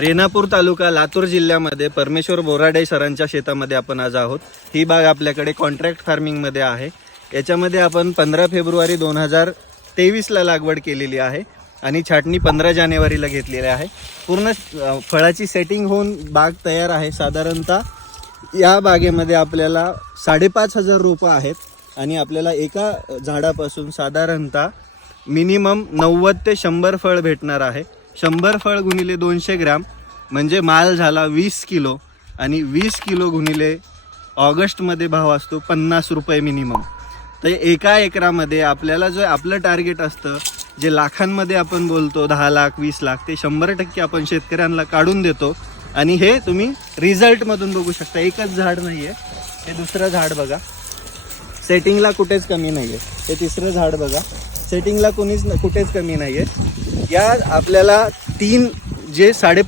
रेणापूर तालुका लातूर जिल्ह्यामध्ये परमेश्वर बोराडे सरांच्या शेतामध्ये आपण आज आहोत। ही बाग आपल्याकडे कॉन्ट्रॅक्ट फार्मिंगमध्ये आहे। याच्यामध्ये आपण 15 फेब्रुवारी 2023ला लागवड केलेली आहे आणि छाटणी 15 जानेवारीला घेतलेली आहे। पूर्ण फळाची सेटिंग होऊन बाग तयार आहे। साधारणतः या बागेमध्ये आपल्याला 5,500 रोपं आहेत आणि आपल्याला एका झाडापासून साधारणतः मिनिमम 90 ते 100 फळ भेटणार आहे। 100 फळ गुणिले 200 ग्रॅम म्हणजे माल झाला 20 किलो आणि 20 किलो गुणिले ऑगस्टमध्ये भाव असतो 50 रुपये मिनिमम। तर एका एकरामध्ये आपल्याला जो आपलं टार्गेट असतं जे लाखांमध्ये आपण बोलतो 10 लाख 20 लाख ते 100% आपण शेतकऱ्यांना काढून देतो। आणि हे तुम्ही रिझल्टमधून बघू शकता। एकच झाड नाही आहे, हे दुसरं झाड बघा, सेटिंगला कुठेच कमी नाही आहे। हे तिसरं झाड बघा, सेटिंगला कुठेच कमी नाही आहे। या आपल्याला 3 जे 5.5